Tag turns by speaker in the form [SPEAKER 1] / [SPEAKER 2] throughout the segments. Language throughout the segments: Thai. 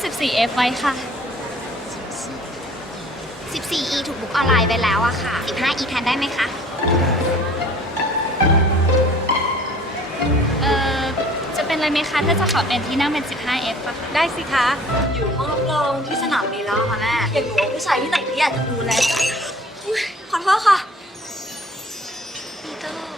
[SPEAKER 1] 14F ไว้ค่ะ
[SPEAKER 2] 14E ถูกบุ๊กออนไลน์ไปแล้วอะค่ะ 15E แทนได้ไหมคะ
[SPEAKER 1] จะเป็นอะไรไหมคะ ถ้าจะขอเป็นที่นั่งเป็น 15F อะค่ะ
[SPEAKER 3] ได้สิคะ อยู่ห้องรับรองที่สนามบินแล้วค่ะแม่ อย่างหนูผู้ชายที่ไหนที่อยากจะดูแลอุ๊ยขอโทษค่ะปีเตอร์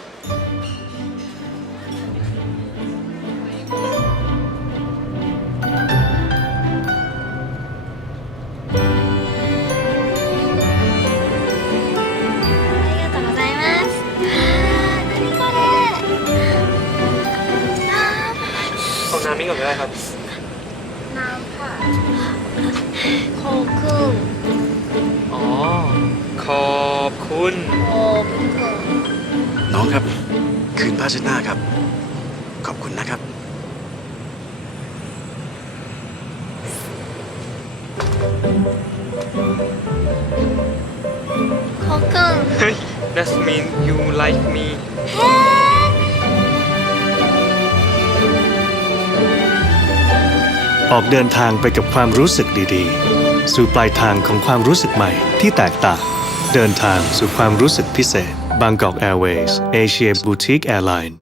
[SPEAKER 4] เอาน้ำนี้ก่อนก็ได้ครับ
[SPEAKER 3] น้ำค่ะโคคุง
[SPEAKER 4] อ๋อ ขอบคุณ
[SPEAKER 3] โคคุง
[SPEAKER 5] น้องครับ คืนผ้าเช็ดหน้าครับ ขอบคุณนะครับ
[SPEAKER 3] โคคุง
[SPEAKER 4] เฮ้ย that mean you like me
[SPEAKER 6] ออกเดินทางไปกับความรู้สึกดีๆ สู่ปลายทางของความรู้สึกใหม่ที่แตกต่าง เดินทางสู่ความรู้สึกพิเศษ Bangkok Airways Asia Boutique Airline